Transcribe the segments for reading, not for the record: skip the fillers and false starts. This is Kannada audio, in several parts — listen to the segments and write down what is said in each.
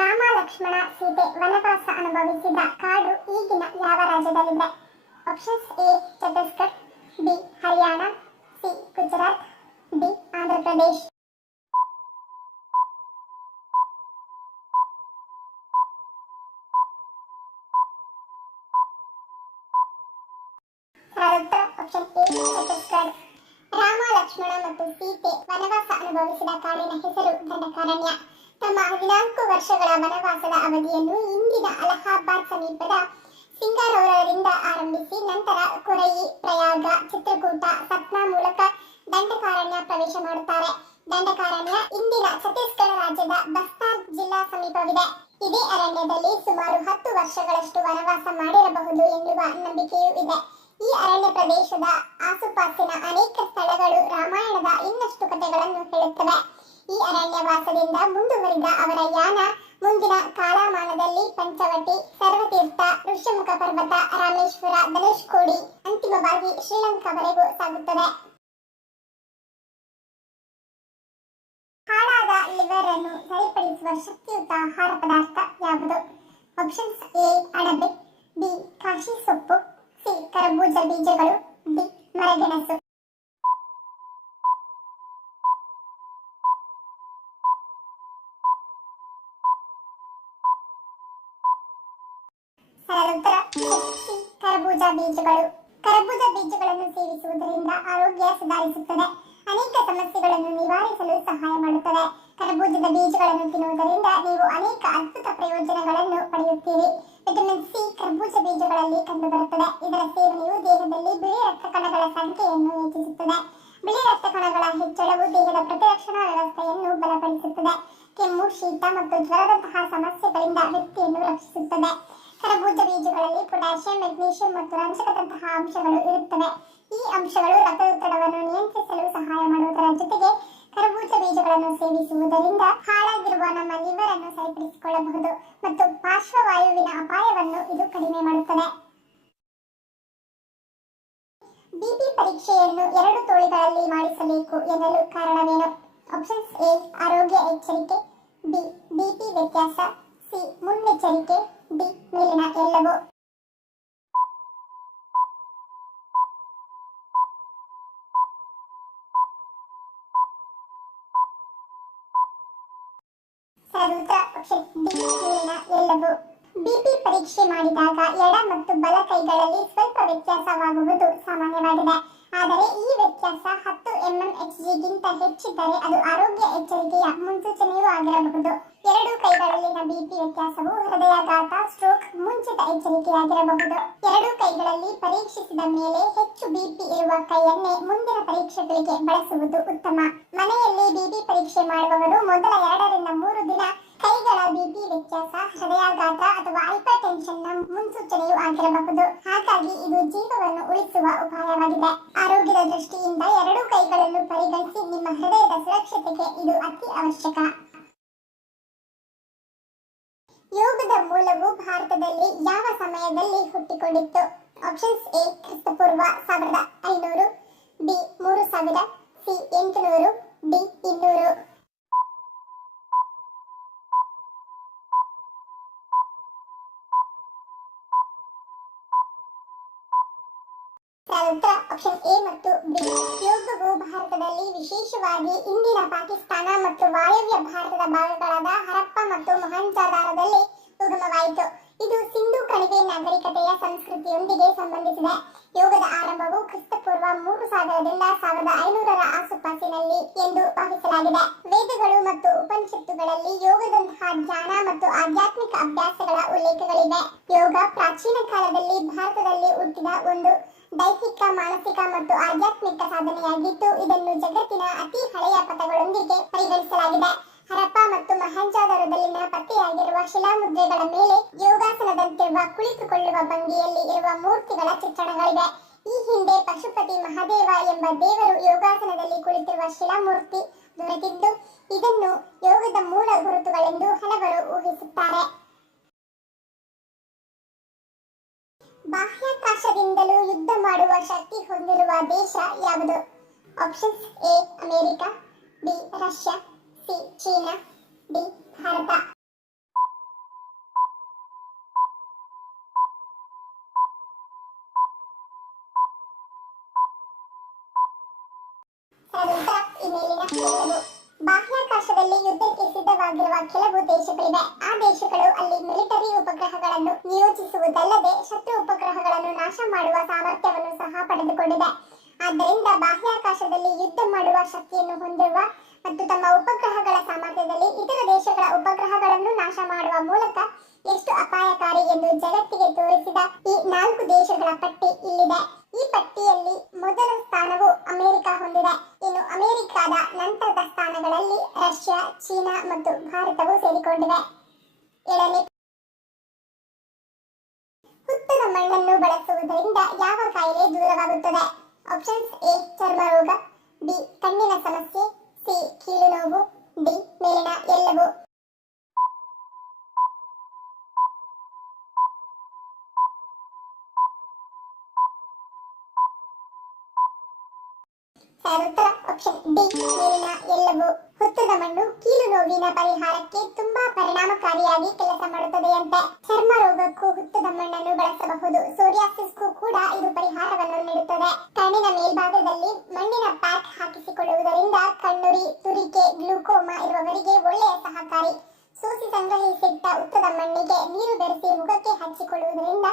ರಾಮ ಲಕ್ಷ್ಮಣ ಸೀತೆ ವನವಾಸ ಅನುಭವಿಸಿದ ಕಾಡು ಈಗಿನ ಯಾವ ರಾಜ್ಯದಲ್ಲಿದೆ? Options A Chhattisgarh, B Haryana, C Gujarat, D Andhra Pradesh. Option A Chhattisgarh. Rama Lakshmana ಮತ್ತು ಸೀತೆ ವನವಾಸ ಅನುಭವಿಸಿದ ಕಾಡಿನ ಹೆಸರು ದಂಡಕಾರಣ್ಯ. ತಮ್ಮ 14 ವರ್ಷಗಳ ವನವಾಸದ ಅವಧಿಯನ್ನು ಇಂದಿನ ಅಲಹಾಬಾದ್ ಸಮೀಪದ ಸಿಂಗಾರೌರರಿಂದ ಆರಂಭಿಸಿ ನಂತರ ಕೊರಯಿ, ಪ್ರಯಾಗ, ಚಿತ್ರಕೂಟ, ಸತ್ನಾ ಮೂಲಕ ದಂಡಕಾರಣ್ಯ ಪ್ರವೇಶ ಮಾಡುತ್ತಾರೆ. ದಂಡಕಾರಣ್ಯ ಇಂದಿನ ಛತ್ತೀಸ್ಗಢ ರಾಜ್ಯದ ಬಸ್ತಾರ್ ಜಿಲ್ಲಾ ಸಮೀಪವಿದೆ. ಇದೇ ಅರಣ್ಯದಲ್ಲಿ ಸುಮಾರು 10 ವರ್ಷಗಳಷ್ಟು ವನವಾಸ ಮಾಡಿರಬಹುದು ಎನ್ನುವ ನಂಬಿಕೆಯೂ ಇದೆ. ಈ ಅರಣ್ಯ ಪ್ರದೇಶದ ಆಸುಪಾಸಿನ ಅನೇಕ ಸ್ಥಳಗಳು ರಾಮಾಯಣದ ಇನ್ನಷ್ಟು ಕಥೆಗಳನ್ನು ಹೇಳುತ್ತವೆ. ಈ ಅರಣ್ಯವಾಸದಿಂದ ಮುಂದುವರಿದ ಅವರ ಯಾನ ಮುಂದಿನ ಕಾಲಮಾನದಲ್ಲಿ ಪಂಚವಟಿ, ಸರ್ವತೀರ್ಥ, ಋಷ್ಯಮುಖ ಪರ್ವತ, ರಾಮೇಶ್ವರ, ಧನುಷ್ಕೋಡಿ, ಅಂತಿಮವಾಗಿ ಶ್ರೀಲಂಕಾವರೆಗೂ ಸಾಗುತ್ತದೆ. ಹಾಳಾದ ಲಿವರ್ ಅನ್ನು ಸರಿಪಡಿಸುವ ಶಕ್ತಿಯುತ ಆಹಾರ ಪದಾರ್ಥ ಯಾವುದು? ಆಪ್ಷನ್ಸ್ ಎ ಅಣಬೆ, ಬಿ ಕಾಶಿ ಸೊಪ್ಪು, ಸಿ ಕರಬೂಜ ಬೀಜಗಳು, ಡಿ ಮರಗೆಣಸು. ಕರಬೂಜ ಬೀಜಗಳು. ಕರಬೂಜ ಬೀಜಗಳನ್ನು ಸೇವಿಸುವುದರಿಂದ ಆರೋಗ್ಯ ಸುಧಾರಿಸುತ್ತದೆ. ಅನೇಕ ಸಮಸ್ಯೆಗಳನ್ನು ನಿವಾರಿಸಲು ಸಹಾಯ ಮಾಡುತ್ತದೆ. ಕರಬೂಜದ ಬೀಜಗಳನ್ನು ತಿನ್ನುವುದರಿಂದ ನೀವು ಅನೇಕ ಅದ್ಭುತ ಪ್ರಯೋಜನಗಳನ್ನು ಪಡೆಯುತ್ತೀರಿ. ವಿಟಮಿನ್ ಸಿ ಕರಬೂಜ ಬೀಜಗಳಲ್ಲಿ ಕಂಡುಬರುತ್ತದೆ. ಇದರ ಸೇವನೆಯು ದೇಹದಲ್ಲಿ ಬಿಳಿ ರಕ್ತ ಕಣಗಳ ಸಂಖ್ಯೆಯನ್ನು ಹೆಚ್ಚಿಸುತ್ತದೆ. ಬಿಳಿ ರಕ್ತ ಕಣಗಳ ಹೆಚ್ಚಳವು ದೇಹದ ಪ್ರತಿರಕ್ಷಣಾ ವ್ಯವಸ್ಥೆಯನ್ನು ಬಲಪಡಿಸುತ್ತದೆ. ಕೆಮ್ಮು, ಶೀತ ಮತ್ತು ಜ್ವರದಂತಹ ಸಮಸ್ಯೆಗಳಿಂದ ವ್ಯಕ್ತಿಯನ್ನು ರಕ್ಷಿಸುತ್ತದೆ. ಕರಬೂಜ ಬೀಜಗಳಲ್ಲಿ ಪೊಟ್ಯಾಷಿಯಂ, ಮೆಗ್ನೀಷಿಯಂ ಮತ್ತು ರಂಜಕದಂತಹ ಅಂಶಗಳು ಇರುತ್ತವೆ. ಈ ಅಂಶಗಳು ರಕ್ತದೊತ್ತಡವನ್ನು ನಿಯಂತ್ರಿಸಲು ಸಹಾಯ ಮಾಡುವುದರ ಜೊತೆಗೆ ಕರಬೂಜ ಬೀಜಗಳನ್ನು ಸೇವಿಸುವುದರಿಂದ ಹಾಳಾಗಿರುವ ನಮ್ಮ ಲಿವರ್ ಅನ್ನು ಸರಿಪಡಿಸಿಕೊಳ್ಳಬಹುದು ಮತ್ತು ಪಾರ್ಶ್ವವಾಯುವಿನ ಅಪಾಯವನ್ನು ಇದು ಕಡಿಮೆ ಮಾಡುತ್ತದೆ. ಬಿಪಿ ಪರೀಕ್ಷೆಯನ್ನು 2 ತೋಳಿಗಳಲ್ಲಿ ಮಾಡಿಸಬೇಕು ಎನ್ನಲು ಕಾರಣವೇನು? ಆಪ್ಷನ್ಸ್ ಎ ಆರೋಗ್ಯ ಎಚ್ಚರಿಕೆ, ಬಿ ಬಿಪಿ ವ್ಯತ್ಯಾಸ, ಸಿ ಮುನ್ನೆಚ್ಚರಿಕೆ, ಡಿ ಮೇಲಿನ ಎಲ್ಲವೂ. ಆಪ್ಷನ್ ಡಿ ಮೇಲಿನ ಎಲ್ಲವೂ. ಬಿಪಿ ಪರೀಕ್ಷೆ ಮಾಡಿದಾಗ ಎಡ ಮತ್ತು ಬಲ ಕೈಗಳಲ್ಲಿ ಸ್ವಲ್ಪ ವ್ಯತ್ಯಾಸವಾಗುವುದು ಸಾಮಾನ್ಯವಾಗಿದೆ. ಆದರೆ ಈ ವ್ಯತ್ಯಾಸ 10 mmHg ಗಿಂತ ಹೆಚ್ಚಿದ್ದರೆ ಅದು ಆರೋಗ್ಯ ಎಚ್ಚರಿಕೆಯ ಮುನ್ಸೂಚನೆಯೂ ಆಗಿರಬಹುದು. 2 ಕೈಗಳಲ್ಲಿನ ಬಿಪಿ ವ್ಯತ್ಯಾಸವು ಹೃದಯಾಘಾತ, ಸ್ಟ್ರೋಕ್ ಮುಂಚಿತ ಎಚ್ಚರಿಕೆಯಾಗಿರಬಹುದು. 2 ಕೈಗಳಲ್ಲಿ ಪರೀಕ್ಷಿಸಿದ ಮೇಲೆ ಹೆಚ್ಚು ಬಿಪಿ ಇರುವ ಕೈಯನ್ನೇ ಮುಂದಿನ ಪರೀಕ್ಷೆಗಳಿಗೆ ಬಳಸುವುದು ಉತ್ತಮ. ಮನೆಯಲ್ಲಿ ಬಿಪಿ ಪರೀಕ್ಷೆ ಮಾಡುವವರು ಮೊದಲ 2 ರಿಂದ 3 ದಿನ ಕೈಗಳ ಬಿಪಿ ವ್ಯತ್ಯಾಸ ಹೃದಯಾಘಾತ ಅಥವಾ ಹೈಪರ್ ಟೆನ್ಷನ್ ನ ಮುನ್ಸೂಚನೆಯೂ ಆಗಿರಬಹುದು. ಹಾಗಾಗಿ ಇದು ಜೀವವನ್ನು ಉಳಿಸುವ ಉಪಾಯವಾಗಿದೆ. ಆರೋಗ್ಯದ ದೃಷ್ಟಿಯಿಂದ 2 ಕೈಗಳನ್ನು ಪರಿಗಣಿಸಿ ನಿಮ್ಮ ಹೃದಯದ ಸುರಕ್ಷತೆಗೆ ಇದು ಅತಿ ಅವಶ್ಯಕ. ಯೋಗದ ಮೂಲವು ಭಾರತದಲ್ಲಿ ಯಾವ ಸಮಯದಲ್ಲಿ ಹುಟ್ಟಿಕೊಂಡಿತ್ತು? ಆಪ್ಷನ್ಸ್ ಎ ಕ್ರಿಸ್ತಪೂರ್ವ 1500, B 3000, C 800, D 200. Option A ಮತ್ತು ಬಿ. ಯೋಗವು ಭಾರತದಲ್ಲಿ ವಿಶೇಷವಾಗಿ ಇಂದಿನ ಪಾಕಿಸ್ತಾನ ಮತ್ತು ವಾಯವ್ಯ ಭಾರತದ ಭಾಗಗಳಾದ ಹರಪ್ಪ ಮತ್ತು ಮೊಹಂಜದಾರದಲ್ಲಿ ಉಗಮವಾಯಿತು. ಇದು ಸಿಂಧೂ ಕಣಿವೆ ನಾಗರಿಕತೆಯ ಸಂಸ್ಕೃತಿಯೊಂದಿಗೆ ಸಂಬಂಧಿಸಿದೆ. ಯೋಗದ ಆರಂಭವು ಕ್ರಿಸ್ತಪೂರ್ವ 3000 ರಿಂದ 1500 ರ ಆಸುಪಾಸಿನಲ್ಲಿ ಎಂದು ಭಾವಿಸಲಾಗಿದೆ. ವೇದಗಳು ಮತ್ತು ಉಪನಿಷತ್ತುಗಳಲ್ಲಿ ಯೋಗದಂತಹ ಧ್ಯಾನ ಮತ್ತು ಆಧ್ಯಾತ್ಮಿಕ ಅಭ್ಯಾಸಗಳ ಉಲ್ಲೇಖಗಳಿವೆ. ಯೋಗ ಪ್ರಾಚೀನ ಕಾಲದಲ್ಲಿ ಭಾರತದಲ್ಲಿ ಹುಟ್ಟಿದ ಒಂದು ದೈಹಿಕ, ಮಾನಸಿಕ ಮತ್ತು ಆಧ್ಯಾತ್ಮಿಕ ಸಾಧನೆಯಾಗಿದ್ದು ಇದನ್ನು ಜಗತ್ತಿನ ಅತಿ ಹಳೆಯ ಪಥಗಳೊಂದಿಗೆ ಪರಿಗಣಿಸಲಾಗಿದೆ. ಹರಪ್ಪ ಮತ್ತು ಮೊಹಂಜದಾರೊದಲ್ಲಿನ ಪತ್ತೆಯಾಗಿರುವ ಶಿಲಾಮುದ್ರೆಗಳ ಮೇಲೆ ಯೋಗಾಸನದಂತಿರುವ ಕುಳಿತುಕೊಳ್ಳುವ ಭಂಗಿಯಲ್ಲಿ ಇರುವ ಮೂರ್ತಿಗಳ ಚಿತ್ರಣಗಳಿವೆ. ಈ ಹಿಂದೆ ಪಶುಪತಿ ಮಹಾದೇವ ಎಂಬ ದೇವರು ಯೋಗಾಸನದಲ್ಲಿ ಕುಳಿತಿರುವ ಶಿಲಾಮೂರ್ತಿ ದೊರೆತಿದ್ದು ಇದನ್ನು ಯೋಗದ ಮೂಲ ಗುರುತುಗಳೆಂದು ಹಲವರು ಊಹಿಸುತ್ತಾರೆ. ಬಾಹ್ಯಾಕಾಶದಿಂದಲೂ ಯುದ್ಧ ಮಾಡುವ ಶಕ್ತಿ ಹೊಂದಿರುವ ದೇಶ ಯಾವುದು? Options A America, B Russia, C China, D Bharat. ತದನಂತರ ಈ ಮೇಲಿನ ಕೆಲವು ಬಾಹ್ಯಾಕಾಶದಲ್ಲಿ ಯುದ್ಧಕ್ಕೆ ಸಿದ್ಧವಾಗಿರುವ ಕೆಲವು ದೇಶಗಳಿವೆ. ಆ ದೇಶಗಳು ಅಲ್ಲಿ ಮಿಲಿಟರಿ ಉಪಗ್ರಹಗಳನ್ನು ನಿಯೋಜಿಸುವುದಲ್ಲದೆ ಶತ್ರು ಉಪಗ್ರಹಗಳನ್ನು ನಾಶ ಮಾಡುವ ಸಾಮರ್ಥ್ಯವನ್ನು ಸಹ ಪಡೆದುಕೊಂಡಿದೆ. ಆದ್ದರಿಂದ ಬಾಹ್ಯಾಕಾಶದಲ್ಲಿ ಯುದ್ಧ ಮಾಡುವ ಶಕ್ತಿಯನ್ನು ಹೊಂದಿರುವ ಮತ್ತು ತಮ್ಮ ಉಪಗ್ರಹಗಳ ಸಾಮರ್ಥ್ಯದಲ್ಲಿ ಇತರ ದೇಶಗಳ ಉಪಗ್ರಹಗಳನ್ನು ನಾಶ ಮಾಡುವ ಮೂಲಕ ಎಷ್ಟು ಅಪಾಯಕಾರಿ ಎಂದು ಜಗತ್ತಿಗೆ ತೋರಿಸಿದ ಈ 4 ದೇಶಗಳ ಪಟ್ಟಿ ಇಲ್ಲಿದೆ. ಈ ಪಟ್ಟಿಯಲ್ಲಿ ಮೊದಲ ಸ್ಥಾನವು ಅಮೆರಿಕ ಹೊಂದಿದೆ. ಇನ್ನು ಅಮೆರಿಕದ ನಂತರದ ಸ್ಥಾನಗಳಲ್ಲಿ ರಷ್ಯಾ, ಚೀನಾ ಮತ್ತು ಭಾರತವು ಸೇರಿಕೊಂಡಿವೆ. 7ನೇ, ಹುತ್ತದ ಮಣ್ಣನ್ನು ಬಳಸುವುದರಿಂದ ಯಾವ ಕಾಯಿಲೆ ದೂರವಾಗುತ್ತದೆ? ಆಪ್ಷನ್ಸ್: ಎ ಚರ್ಮ ರೋಗ, ಬಿ ಕಣ್ಣಿನ ಸಮಸ್ಯೆ, ಸಿ ಕೀಲು ನೋವು, ಡಿ ಮೇಲಿನ ಎಲ್ಲವೂ. ಉತ್ತರ ಆಪ್ಷನ್ ಡಿ ಮೇಲಿನ ಎಲ್ಲವೂ. ಹುತ್ತದ ಮಣ್ಣು ಕೀಲು ನೋವಿನ ಪರಿಹಾರಕ್ಕೆ ತುಂಬಾ ಪರಿಣಾಮಕಾರಿಯಾಗಿ ಕೆಲಸ ಮಾಡುತ್ತದೆಯಂತೆ. ಚರ್ಮ ರೋಗಕ್ಕೂ ಹುತ್ತದ ಮಣ್ಣನ್ನು ಬಳಸಬಹುದು. ಸೋರಿಯಾಸಿಸ್ಗೂ ಕೂಡ ಇದು ಪರಿಹಾರವನ್ನು ನೀಡುತ್ತದೆ. ಕಣ್ಣಿನ ಮೇಲ್ಭಾಗದಲ್ಲಿ ಮಣ್ಣಿನ ಪ್ಯಾಕ್ ಹಾಕಿಸಿಕೊಳ್ಳುವುದರಿಂದ ಕಣ್ಣುರಿ, ತುರಿಕೆ, ಗ್ಲೂಕೋಮಾ ಇರುವವರಿಗೆ ಒಳ್ಳೆಯ ಸಹಕಾರಿ. ಸೋಸಿ ಸಂಗ್ರಹಿಸಿಟ್ಟ ಹುತ್ತದ ಮಣ್ಣಿಗೆ ನೀರು ಬೆರೆಸಿ ಮುಖಕ್ಕೆ ಹಚ್ಚಿಕೊಳ್ಳುವುದರಿಂದ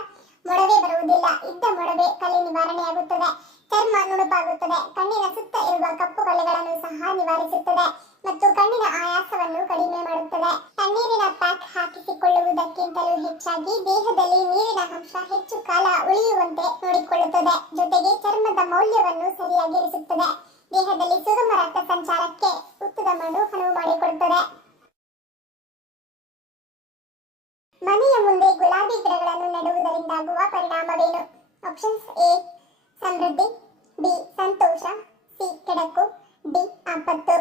ಮೊಡವೆ ಬರುವುದಿಲ್ಲ. ಇದ್ದ ಮೊಡವೆ ಕಲೆ ನಿವಾರಣೆಯಾಗುತ್ತದೆ. ಚರ್ಮ ನುಣುಪಾಗುತ್ತದೆ. ಕಣ್ಣಿನ ಸುತ್ತ ಇರುವ ಕಪ್ಪು ಕಲೆಗಳನ್ನು ಸಹ ನಿವಾರಿಸುತ್ತದೆ ಮತ್ತು ಕಣ್ಣಿನ ಆಯಾಸವನ್ನು ಕಡಿಮೆ ಮಾಡುತ್ತದೆ. ತಣ್ಣೀರಿನ ಪ್ಯಾಕ್ ಹಾಕಿಸಿಕೊಳ್ಳುವುದಕ್ಕಿಂತಲೂ ಹೆಚ್ಚಾಗಿ ದೇಹದಲ್ಲಿ ನೀರಿನ ಅಂಶ ಹೆಚ್ಚು ಕಾಲ ಉಳಿಯುವಂತೆ ನೋಡಿಕೊಳ್ಳುತ್ತದೆ. ಜೊತೆಗೆ ಚರ್ಮದ ಮೌಲ್ಯವನ್ನು ಸರಿಯಾಗಿರಿಸುತ್ತದೆ. ದೇಹದಲ್ಲಿ ಸುಗಮ ರಕ್ತ ಸಂಚಾರಕ್ಕೆ ಹುತ್ತದ ಮಣ್ಣು ಅನುವು ಮಾಡಿಕೊಡುತ್ತದೆ. ಮನೆಯ ಮುಂದೆ ಗುಲಾಬಿ ಗಿಡಗಳನ್ನು ನೆಡುವುದರಿಂದಾಗುವ ಪರಿಣಾಮವೇನು? ಆಪ್ಷನ್ಸ್: ಎ ಸಮೃದ್ಧಿ, ಬಿ ಸಂತೋಷ, ಸಿ ಕೆಡಕು, ಡಿ ಆಪತ್ತು.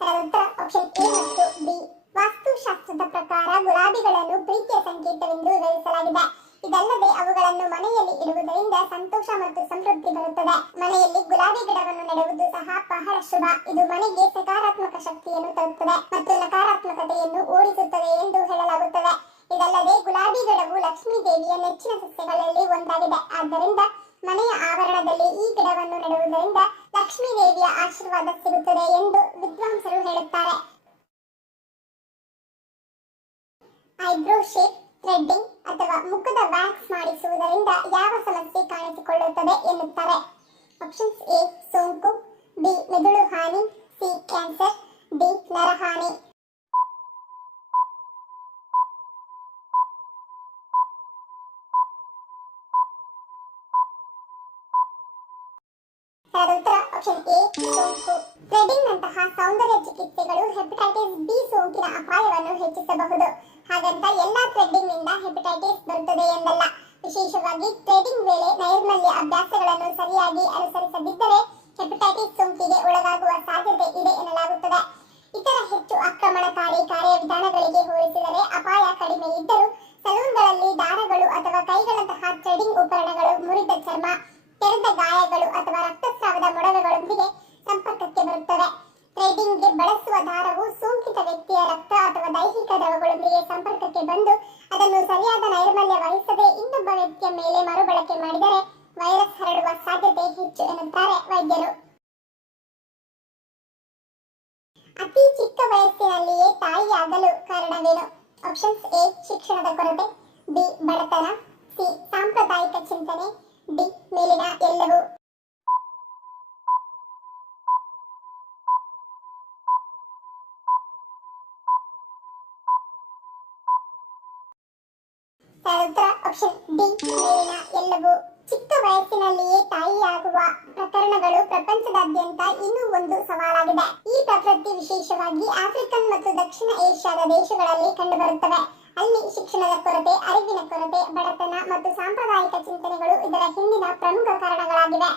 ಉತ್ತರ ಆಪ್ಷನ್ ಎ ಮತ್ತು ಬಿ. ವಾಸ್ತುಶಾಸ್ತ್ರದ ಪ್ರಕಾರ ಗುಲಾಬಿಗಳನ್ನು ಪ್ರೀತಿಯ ಸಂಕೇತವೆಂದು ವಿವರಿಸಲಾಗಿದೆ. ಇದಲ್ಲದೆ ಅವುಗಳನ್ನು ಮನೆಯಲ್ಲಿ ಇಡುವುದರಿಂದ ಸಂತೋಷ ಮತ್ತು ಸಮೃದ್ಧಿ ಬರುತ್ತದೆ. ಮನೆಯಲ್ಲಿ ಗುಲಾಬಿ ಗಿಡವನ್ನು ನೆಡುವುದು ಸಹ ಬಹಳ ಶುಭ. ಇದು ಮನೆಗೆ ಸಕಾರಾತ್ಮಕ ಶಕ್ತಿಯನ್ನು ತರುತ್ತದೆ ಮತ್ತು ನಕಾರಾತ್ಮಕತೆಯನ್ನು ಓಡಿಸುತ್ತದೆ ಎಂದು ಹೇಳಲಾಗುತ್ತದೆ. ಇದಲ್ಲದೆ ಗುಲಾಬಿ ಗಿಡವು ಲಕ್ಷ್ಮೀ ದೇವಿಯ ನೆಚ್ಚಿನ ಸಸ್ಯಗಳಲ್ಲಿ ಒಂದಾಗಿದೆ. ಆದ್ದರಿಂದ ಮನೆಯ ಆವರಣದಲ್ಲಿ ಈ ಗಿಡವನ್ನು ನೆಡುವುದರಿಂದ ಲಕ್ಷ್ಮೀ ದೇವಿಯ ಆಶೀರ್ವಾದ ಸಿಗುತ್ತದೆ ಎಂದು ವಿದ್ವಾಂಸರು ಹೇಳುತ್ತಾರೆ. ಐಬ್ರೋ ಶೇಪ್, ಥ್ರೆಡ್ಡಿಂಗ್ ಅಥವಾ ಮುಖದ ವ್ಯಾಕ್ಸ್ ಮಾಡಿಸುವುದರಿಂದ ಯಾವ ಸಮಸ್ಯೆ ಕಾಣಿಸಿಕೊಳ್ಳುತ್ತದೆ ಎನ್ನುತ್ತಾರೆ? ಆಪ್ಷನ್ಸ್: ಎ ಸೋಂಕು, ಬಿ ಮೆದುಳು ಹಾನಿ, ಸಿ ಕ್ಯಾನ್ಸರ್, ಡಿ ನರಹಾನಿ. ಉತ್ತರ ಆಪ್ಷನ್ ಎ ಸೋಂಕು. ಥ್ರೆಡಿಂಗ್ ನಂತಹ ಸೌಂದರ್ಯ ಚಿಕಿತ್ಸೆಗಳು ಹೆಪಟೈಟಿಸ್ ಬಿ ಸೋಂಕಿನ ಅಪಾಯವನ್ನು ಹೆಚ್ಚಿಸಬಹುದು. ಹಾಗಂತ ಎಲ್ಲಾ ಥ್ರೆಡಿಂಗ್ ನಿಂದ ಹೆಪಟೈಟಿಸ್ ಬರುತ್ತದೆ ಎಂದಲ್ಲ. ವಿಶೇಷವಾಗಿ ಥ್ರೆಡಿಂಗ್ ವೇಳೆ ನೈರ್ಮಲ್ಯ ಅಭ್ಯಾಸಗಳನ್ನು ಸರಿಯಾಗಿ ಅನುಸರಿಸದಿದ್ದರೆ ಹೆಪಟೈಟಿಸ್ ಸೋಂಕಿಗೆ ಒಳಗಾಗುವ ಸಾಧ್ಯತೆ ಇದೆ ಎನ್ನಲಾಗುತ್ತದೆ. ಇತರ ಹೆಚ್ಚು ಆಕ್ರಮಣಕಾರಿ ಕಾರ್ಯವಿಧಾನಗಳಿಗೆ ಹೋಲಿಸಿದರೆ ಅಪಾಯ ಕಡಿಮೆ ಇದ್ದರೂ ಸಲೂನ್ಗಳಲ್ಲಿ ದಾರಗಳು ಅಥವಾ ಕೈಗಳಂತಹ ಥ್ರೆಡಿಂಗ್ ಉಪಕರಣಗಳು ಮುರಿದ ಚರ್ಮ, ತೆರೆದ ಗಾಯಗಳು ಅಥವಾ ರಕ್ತಸ್ರಾವದ ಮೊಡವೆಗಳೊಂದಿಗೆ ಸಂಪರ್ಕಕ್ಕೆ ಬರುತ್ತವೆ. ಥ್ರೆಡಿಂಗ್ಗೆ ಬಳಸುವ ದಾರವು ಸೋಂಕಿತ ವ್ಯಕ್ತಿಯ ರಕ್ತ ಅಥವಾ ದೈಹಿಕ ದ್ರವಗಳೊಂದಿಗೆ ಸಂಪರ್ಕಕ್ಕೆ ಬಂದು ಅದನ್ನು ಸರಿಯಾದ ನೈರ್ಮಲ್ಯ ವಹಿಸದೆ ಇನ್ನೊಬ್ಬ ವ್ಯಕ್ತಿಯ ಮೇಲೆ ಮರುಬಳಕೆ ಮಾಡಿದರೆ ವೈರಸ್ ಹರಡುವ ಸಾಧ್ಯತೆ ಹೆಚ್ಚು ಎನ್ನುತ್ತಾರೆ ವೈದ್ಯರು. ಅತಿ ಚಿಕ್ಕ ವಯಸ್ಸಿನಲ್ಲಿಯೇ ತಾಯಿಯಾಗಲು ಕಾರಣವೇನು? ಆಪ್ಷನ್ಸ್: ಎ ಶಿಕ್ಷಣದ ಕೊರತೆ, ಬಿ ಬಡತನ, ಸಿ ಸಾಂಪ್ರದಾಯಿಕ ಚಿಂತನೆ, ಡಿ ಮೇಲಿನ ಎಲ್ಲವೂ. ಉತ್ತರ ಆಪ್ಷನ್ ಡಿ ಮೇಲಿನ ಎಲ್ಲವೂ. ಚಿಕ್ಕ ವಯಸ್ಸಿನಲ್ಲಿಯೇ ತಾಯಿಯಾಗುವ ಪ್ರಕರಣಗಳು ಪ್ರಪಂಚದಾದ್ಯಂತ ಇನ್ನೂ ಒಂದು ಸವಾಲಾಗಿದೆ. ಈ ಪ್ರವೃತ್ತಿ ವಿಶೇಷವಾಗಿ ಆಫ್ರಿಕನ್ ಮತ್ತು ದಕ್ಷಿಣ ಏಷ್ಯಾದ ದೇಶಗಳಲ್ಲಿ ಕಂಡುಬರುತ್ತವೆ. ಅಲ್ಲಿ ಶಿಕ್ಷಣದ ಕೊರತೆ, ಅರಿವಿನ ಕೊರತೆ, ಬಡತನ ಮತ್ತು ಸಾಂಪ್ರದಾಯಿಕ ಚಿಂತನೆಗಳು ಇದರ ಹಿಂದಿನ ಪ್ರಮುಖ ಕಾರಣಗಳಾಗಿವೆ.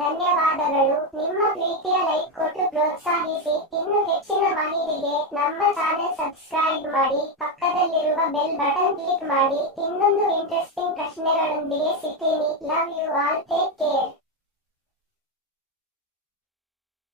ಧನ್ಯವಾದಗಳು. ನಿಮ್ಮ ಪ್ರೀತಿಯ ಲೈಕ್ ಕೊಟ್ಟು ಪ್ರೋತ್ಸಾಹಿಸಿ. ಇನ್ನು ಹೆಚ್ಚಿನ ಮಾಹಿತಿಗೆ ನಮ್ಮ ಚಾನೆಲ್ ಸಬ್ಸ್ಕ್ರೈಬ್ ಮಾಡಿ, ಪಕ್ಕದಲ್ಲಿರುವ ಬೆಲ್ ಬಟನ್ ಕ್ಲಿಕ್ ಮಾಡಿ. ಇನ್ನೊಂದು ಇಂಟ್ರೆಸ್ಟಿಂಗ್ ಪ್ರಶ್ನೆಗಳೊಂದಿಗೆ ಸಿಗ್ತೀನಿ. Love you all, take care.